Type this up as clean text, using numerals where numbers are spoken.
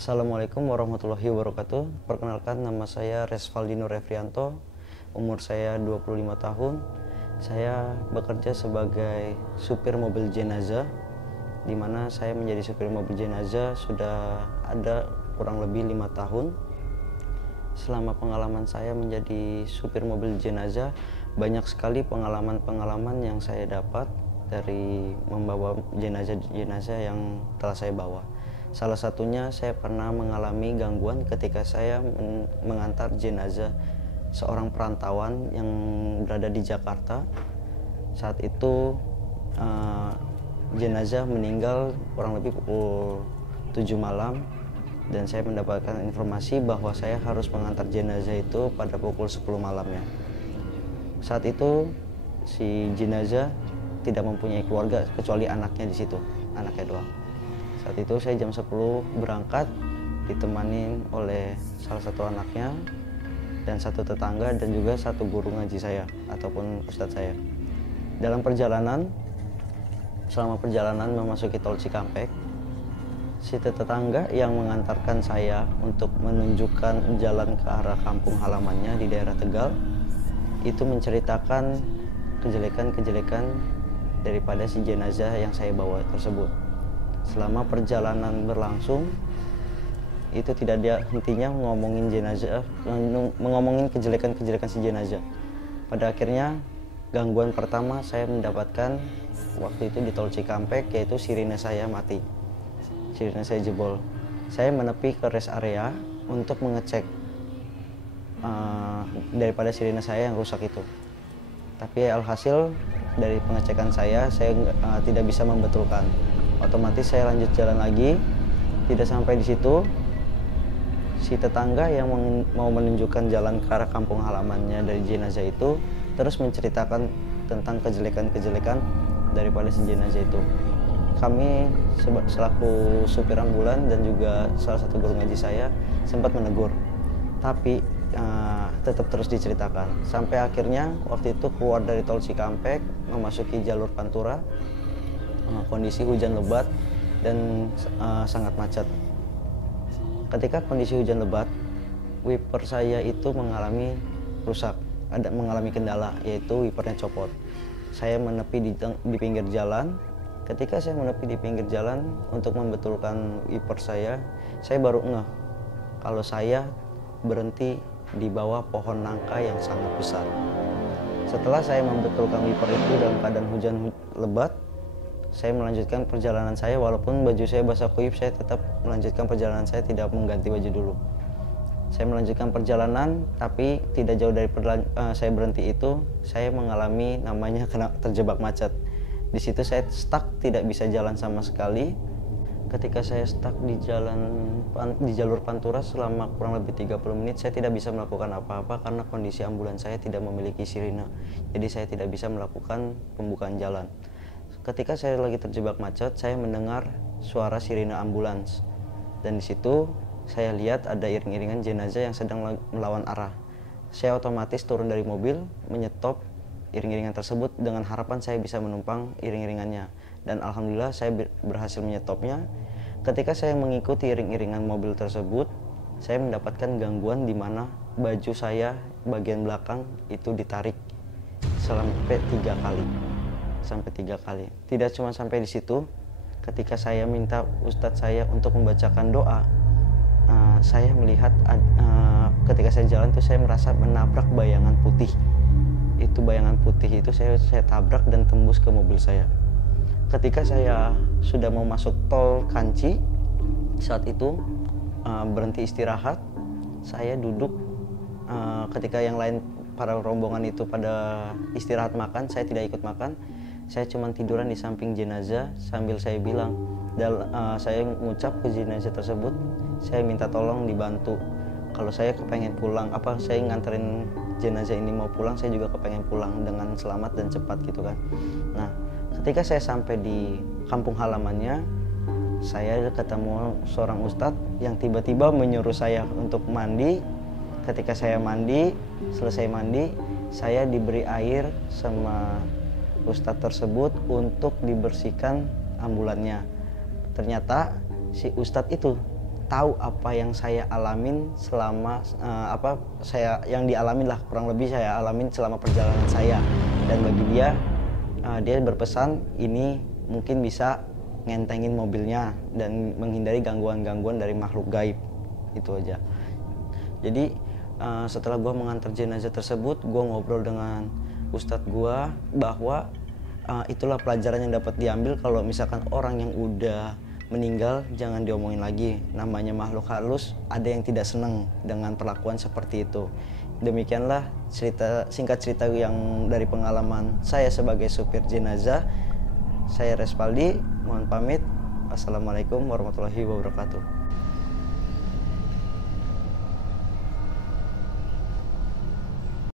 Assalamualaikum warahmatullahi wabarakatuh. Perkenalkan, nama saya Resvaldino Refrianto. Umur saya 25 tahun. Saya bekerja sebagai supir mobil jenazah, di mana saya menjadi supir mobil jenazah sudah ada kurang lebih 5 tahun. Selama pengalaman saya menjadi supir mobil jenazah, banyak sekali pengalaman-pengalaman yang saya dapat dari membawa jenazah-jenazah yang telah saya bawa. Salah satunya, saya pernah mengalami gangguan ketika saya mengantar jenazah seorang perantauan yang berada di Jakarta. Saat itu jenazah meninggal kurang lebih pukul 7 malam, dan saya mendapatkan informasi bahwa saya harus mengantar jenazah itu pada pukul 10 malamnya. Saat itu si jenazah tidak mempunyai keluarga kecuali anaknya di situ, anaknya doang. Saat itu saya jam 10 berangkat, ditemani oleh salah satu anaknya dan satu tetangga dan juga satu guru ngaji saya ataupun ustadz saya. Dalam perjalanan, selama perjalanan memasuki tol Cikampek, si tetangga yang mengantarkan saya untuk menunjukkan jalan ke arah kampung halamannya di daerah Tegal itu menceritakan kejelekan-kejelekan daripada si jenazah yang saya bawa tersebut. Selama perjalanan berlangsung, itu tidak ada hentinya ngomongin jenazah, ngomongin kejelekan-kejelekan si jenazah. Pada akhirnya, gangguan pertama saya mendapatkan waktu itu di tol Cikampek, yaitu sirine saya mati. Sirine saya jebol. Saya menepi ke rest area untuk mengecek daripada sirine saya yang rusak itu. Tapi alhasil dari pengecekan saya tidak bisa membetulkan. Otomatis saya lanjut jalan lagi. Tidak sampai di situ, si tetangga yang mau menunjukkan jalan ke arah kampung halamannya dari jenazah itu terus menceritakan tentang kejelekan-kejelekan daripada si jenazah itu. Kami selaku supir ambulan dan juga salah satu guru ngaji saya sempat menegur, tapi tetap terus diceritakan. Sampai akhirnya waktu itu keluar dari tol Cikampek memasuki jalur Pantura. Kondisi hujan lebat dan sangat macet. Ketika kondisi hujan lebat, wiper saya itu mengalami rusak, mengalami kendala, yaitu wipernya copot. Saya menepi di pinggir jalan. Ketika saya menepi di pinggir jalan untuk membetulkan wiper saya baru ngeh kalau saya berhenti di bawah pohon nangka yang sangat besar. Setelah saya membetulkan wiper itu dalam keadaan hujan lebat, saya melanjutkan perjalanan saya. Walaupun baju saya basah kuyup, saya tetap melanjutkan perjalanan saya, tidak mengganti baju dulu. Saya melanjutkan perjalanan, tapi tidak jauh dari saya berhenti itu, saya mengalami namanya terjebak macet. Di situ saya stuck, tidak bisa jalan sama sekali. Ketika saya stuck di jalur Pantura selama kurang lebih 30 menit, saya tidak bisa melakukan apa-apa karena kondisi ambulans saya tidak memiliki sirine. Jadi saya tidak bisa melakukan pembukaan jalan. Ketika saya lagi terjebak macet, saya mendengar suara sirine ambulans. Dan di situ saya lihat ada iring-iringan jenazah yang sedang melawan arah. Saya otomatis turun dari mobil, menyetop iring-iringan tersebut dengan harapan saya bisa menumpang iring-iringannya. Dan alhamdulillah saya berhasil menyetopnya. Ketika saya mengikuti iring-iringan mobil tersebut, saya mendapatkan gangguan di mana baju saya bagian belakang itu ditarik sampai 3 kali. Tidak cuma sampai di situ, ketika saya minta ustadz saya untuk membacakan doa, saya melihat ketika saya jalan itu saya merasa menabrak bayangan putih. Itu bayangan putih itu saya tabrak dan tembus ke mobil saya. Ketika saya sudah mau masuk tol Kanci, saat itu berhenti istirahat, saya duduk. Ketika yang lain para rombongan itu pada istirahat makan, saya tidak ikut makan. Saya cuma tiduran di samping jenazah sambil saya bilang, saya mengucap ke jenazah tersebut, saya minta tolong dibantu. Kalau saya kepengen pulang, saya nganterin jenazah ini mau pulang, saya juga kepengen pulang dengan selamat dan cepat gitu kan. Nah, ketika saya sampai di kampung halamannya, saya ketemu seorang ustadz yang tiba-tiba menyuruh saya untuk mandi. Ketika saya selesai mandi, saya diberi air sama ustadz tersebut untuk dibersihkan ambulannya. Ternyata si ustadz itu tahu apa yang saya alamin selama yang dialamin lah, kurang lebih saya alamin selama perjalanan saya. Dan bagi dia, dia berpesan ini mungkin bisa ngentengin mobilnya dan menghindari gangguan-gangguan dari makhluk gaib. Itu aja. Jadi setelah gue mengantar jenazah tersebut, gue ngobrol dengan ustadz gue bahwa itulah pelajaran yang dapat diambil kalau misalkan orang yang udah meninggal jangan diomongin lagi. Namanya makhluk halus, ada yang tidak senang dengan perlakuan seperti itu. Demikianlah singkat cerita yang dari pengalaman saya sebagai supir jenazah. Saya Respaldi, mohon pamit. Assalamualaikum warahmatullahi wabarakatuh.